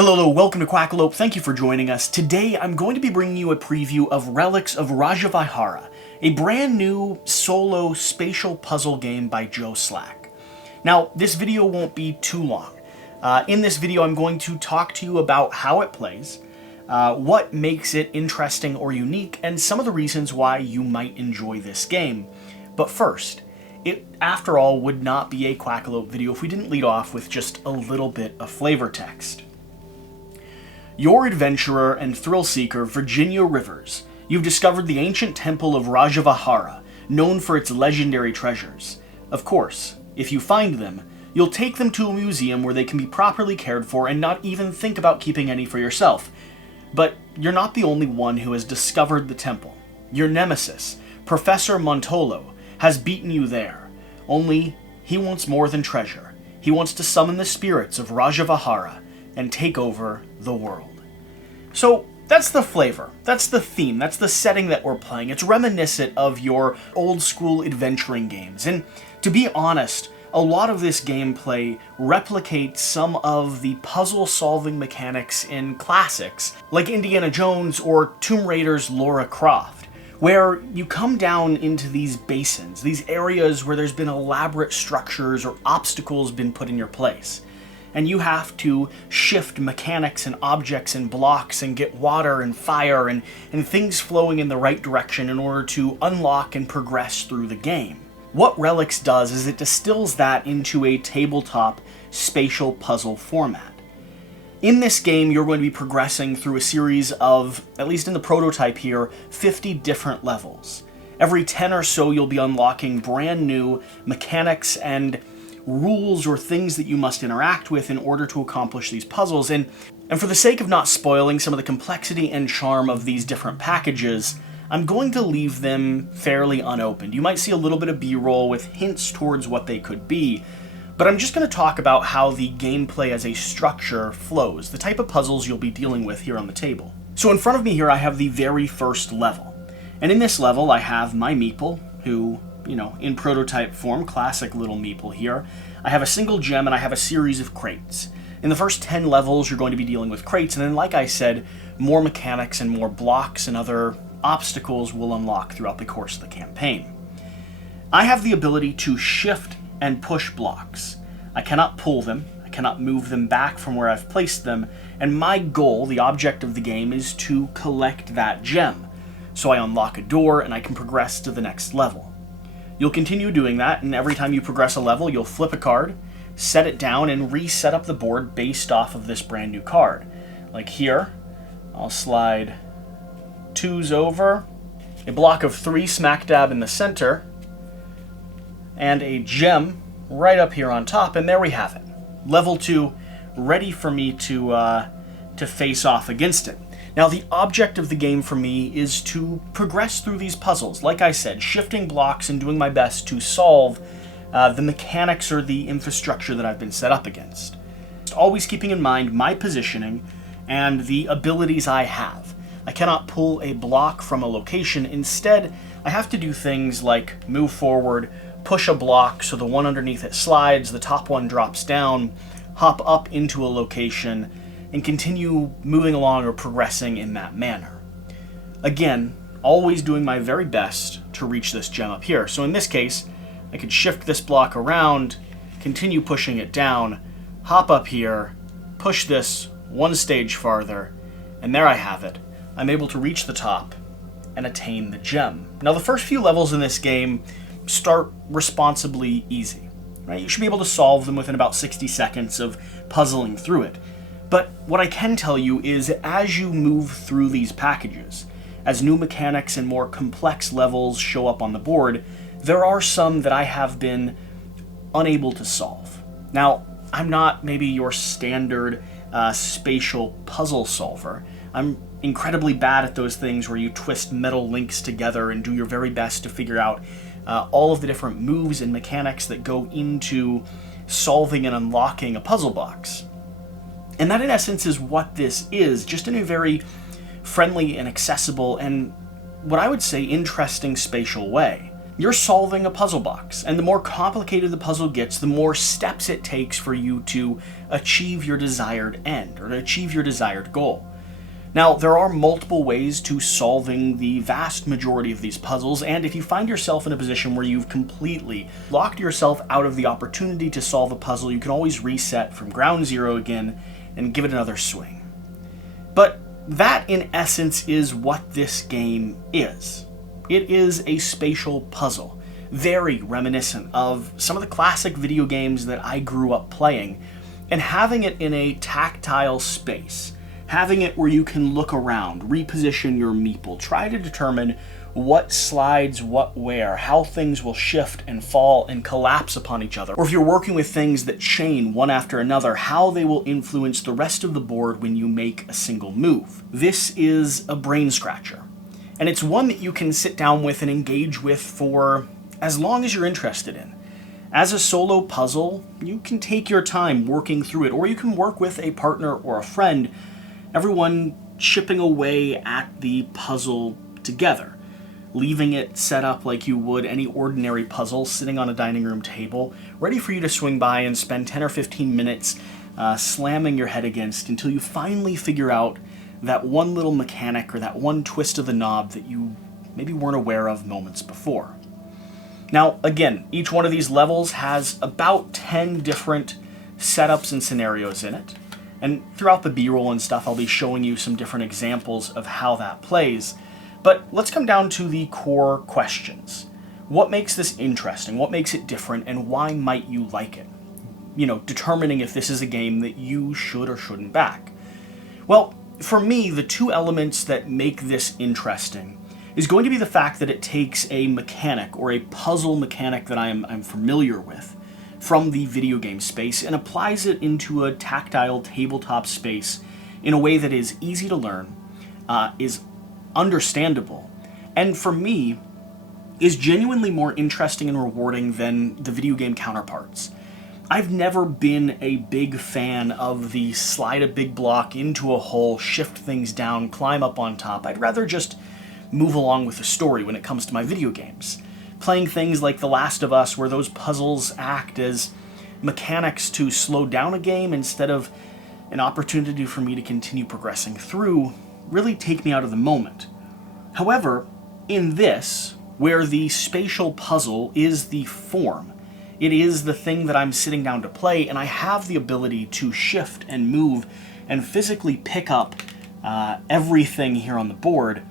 Hello, welcome to Quackalope. Thank you for joining us. Today I'm going to be bringing you a preview of Relics of Rajavihara, a brand new solo spatial puzzle game by Joe Slack. Now, this video won't be too long. In this video I'm going to talk to you about how it plays, what makes it interesting or unique, and some of the reasons why you might enjoy this game. But first, it, after all, would not be a Quackalope video if we didn't lead off with just a little bit of flavor text. Your adventurer and thrill-seeker, Virginia Rivers. You've discovered the ancient temple of Rajavihara, known for its legendary treasures. Of course, if you find them, you'll take them to a museum where they can be properly cared for and not even think about keeping any for yourself. But you're not the only one who has discovered the temple. Your nemesis, Professor Montolo, has beaten you there. Only, he wants more than treasure. He wants to summon the spirits of Rajavihara and take over the world. So that's the flavor, that's the theme, that's the setting that we're playing. It's reminiscent of your old school adventuring games. And to be honest, a lot of this gameplay replicates some of the puzzle solving mechanics in classics like Indiana Jones or Tomb Raider's Lara Croft, where you come down into these basins, these areas where there's been elaborate structures or obstacles been put in your place. And you have to shift mechanics and objects and blocks and get water and fire and things flowing in the right direction in order to unlock and progress through the game. What Relics does is it distills that into a tabletop spatial puzzle format. In this game, you're going to be progressing through a series of, at least in the prototype here, 50 different levels. Every 10 or so, you'll be unlocking brand new mechanics and rules or things that you must interact with in order to accomplish these puzzles. And for the sake of not spoiling some of the complexity and charm of these different packages, I'm going to leave them fairly unopened. You might see a little bit of B-roll with hints towards what they could be, but I'm just going to talk about how the gameplay as a structure flows, the type of puzzles you'll be dealing with here on the table. So in front of me here I have the very first level, and in this level I have my meeple, who, in prototype form, classic little meeple here. I have a single gem and I have a series of crates. In the first 10 levels, you're going to be dealing with crates, and then, like I said, more mechanics and more blocks and other obstacles will unlock throughout the course of the campaign. I have the ability to shift and push blocks. I cannot pull them, I cannot move them back from where I've placed them, and my goal, the object of the game, is to collect that gem. So I unlock a door and I can progress to the next level. You'll continue doing that, and every time you progress a level, you'll flip a card, set it down, and reset up the board based off of this brand new card. Like here, I'll slide 2s over, a block of 3 smack dab in the center, and a gem right up here on top, and there we have it. Level 2, ready for me to face off against it. Now, the object of the game for me is to progress through these puzzles. Like I said, shifting blocks and doing my best to solve the mechanics or the infrastructure that I've been set up against. Always keeping in mind my positioning and the abilities I have. I cannot pull a block from a location. Instead, I have to do things like move forward, push a block so the one underneath it slides, the top one drops down, hop up into a location, and continue moving along or progressing in that manner. Again, always doing my very best to reach this gem up here. So in this case, I could shift this block around, continue pushing it down, hop up here, push this one stage farther, and there I have it. I'm able to reach the top and attain the gem. Now, the first few levels in this game start responsibly easy, right? You should be able to solve them within about 60 seconds of puzzling through it. But what I can tell you is as you move through these packages, as new mechanics and more complex levels show up on the board, there are some that I have been unable to solve. Now, I'm not maybe your standard spatial puzzle solver. I'm incredibly bad at those things where you twist metal links together and do your very best to figure out all of the different moves and mechanics that go into solving and unlocking a puzzle box. And that, in essence, is what this is, just in a very friendly and accessible and, what I would say, interesting spatial way. you're solving a puzzle box, and the more complicated the puzzle gets, the more steps it takes for you to achieve your desired end, or to achieve your desired goal. Now, there are multiple ways to solving the vast majority of these puzzles, and if you find yourself in a position where you've completely locked yourself out of the opportunity to solve a puzzle, you can always reset from ground zero again and give it another swing. But that, in essence, is what this game is. It is a spatial puzzle, very reminiscent of some of the classic video games that I grew up playing, and having it in a tactile space, having it where you can look around, reposition your meeple, try to determine what slides what where, how things will shift and fall and collapse upon each other, or if you're working with things that chain one after another, how they will influence the rest of the board when you make a single move. This is a brain scratcher. And it's one that you can sit down with and engage with for as long as you're interested in. As a solo puzzle, you can take your time working through it, or you can work with a partner or a friend, everyone chipping away at the puzzle together, leaving it set up like you would any ordinary puzzle, sitting on a dining room table, ready for you to swing by and spend 10 or 15 minutes slamming your head against until you finally figure out that one little mechanic or that one twist of the knob that you maybe weren't aware of moments before. Now, again, each one of these levels has about 10 different setups and scenarios in it, and throughout the B-roll and stuff, I'll be showing you some different examples of how that plays. But let's come down to the core questions. What makes this interesting? What makes it different? And why might you like it? You know, determining if this is a game that you should or shouldn't back. Well, for me, the two elements that make this interesting is going to be the fact that it takes a mechanic or a puzzle mechanic that I'm familiar with from the video game space and applies it into a tactile tabletop space in a way that is easy to learn, is understandable, and for me, is genuinely more interesting and rewarding than the video game counterparts. I've never been a big fan of the slide a big block into a hole, shift things down, climb up on top. I'd rather just move along with the story when it comes to my video games. Playing things like The Last of Us, where those puzzles act as mechanics to slow down a game instead of an opportunity for me to continue progressing through, really take me out of the moment. However, in this, where the spatial puzzle is the form, it is the thing that I'm sitting down to play, and I have the ability to shift and move and physically pick up everything here on the board,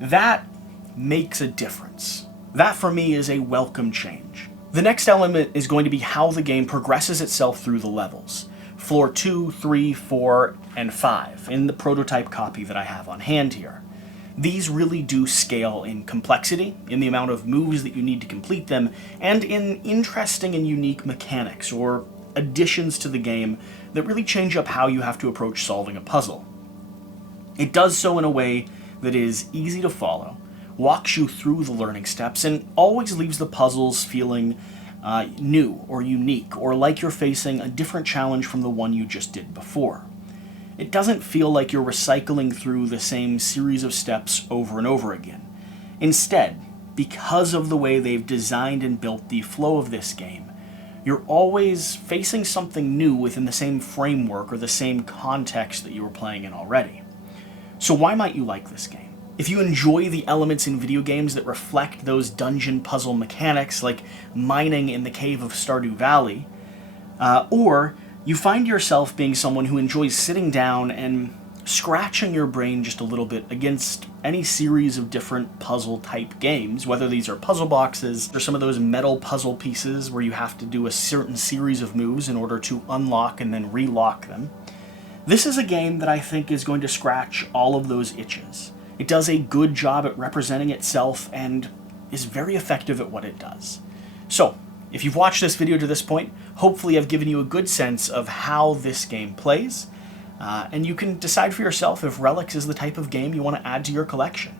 that makes a difference. That, for me, is a welcome change. The next element is going to be how the game progresses itself through the levels. Floor 2, 3, 4, and 5 in the prototype copy that I have on hand here. These really do scale in complexity, in the amount of moves that you need to complete them, and in interesting and unique mechanics or additions to the game that really change up how you have to approach solving a puzzle. It does so in a way that is easy to follow, walks you through the learning steps, and always leaves the puzzles feeling new or unique, or like you're facing a different challenge from the one you just did before. It doesn't feel like you're recycling through the same series of steps over and over again. Instead, because of the way they've designed and built the flow of this game, you're always facing something new within the same framework or the same context that you were playing in already. So why might you like this game? If you enjoy the elements in video games that reflect those dungeon puzzle mechanics, like mining in the cave of Stardew Valley, or you find yourself being someone who enjoys sitting down and scratching your brain just a little bit against any series of different puzzle-type games, whether these are puzzle boxes or some of those metal puzzle pieces where you have to do a certain series of moves in order to unlock and then relock them. This is a game that I think is going to scratch all of those itches. It does a good job at representing itself and is very effective at what it does. So, if you've watched this video to this point, hopefully I've given you a good sense of how this game plays, and you can decide for yourself if Relics is the type of game you want to add to your collection.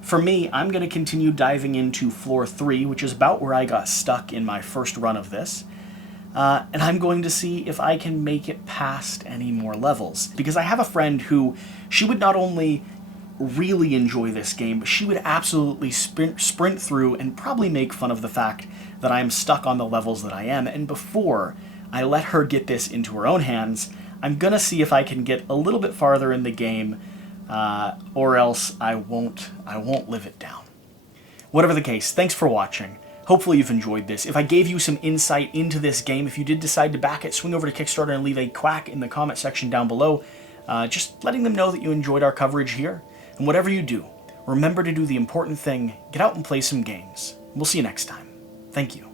For me, I'm going to continue diving into Floor 3, which is about where I got stuck in my first run of this, and I'm going to see if I can make it past any more levels, because I have a friend who, she would not only really enjoy this game, but she would absolutely sprint through and probably make fun of the fact that I am stuck on the levels that I am. And before I let her get this into her own hands, I'm gonna see if I can get a little bit farther in the game, or else I won't live it down. Whatever the case, thanks for watching. Hopefully you've enjoyed this. If I gave you some insight into this game, if you did decide to back it, swing over to Kickstarter and leave a quack in the comment section down below, just letting them know that you enjoyed our coverage here. And whatever you do, remember to do the important thing, get out and play some games. We'll see you next time. Thank you.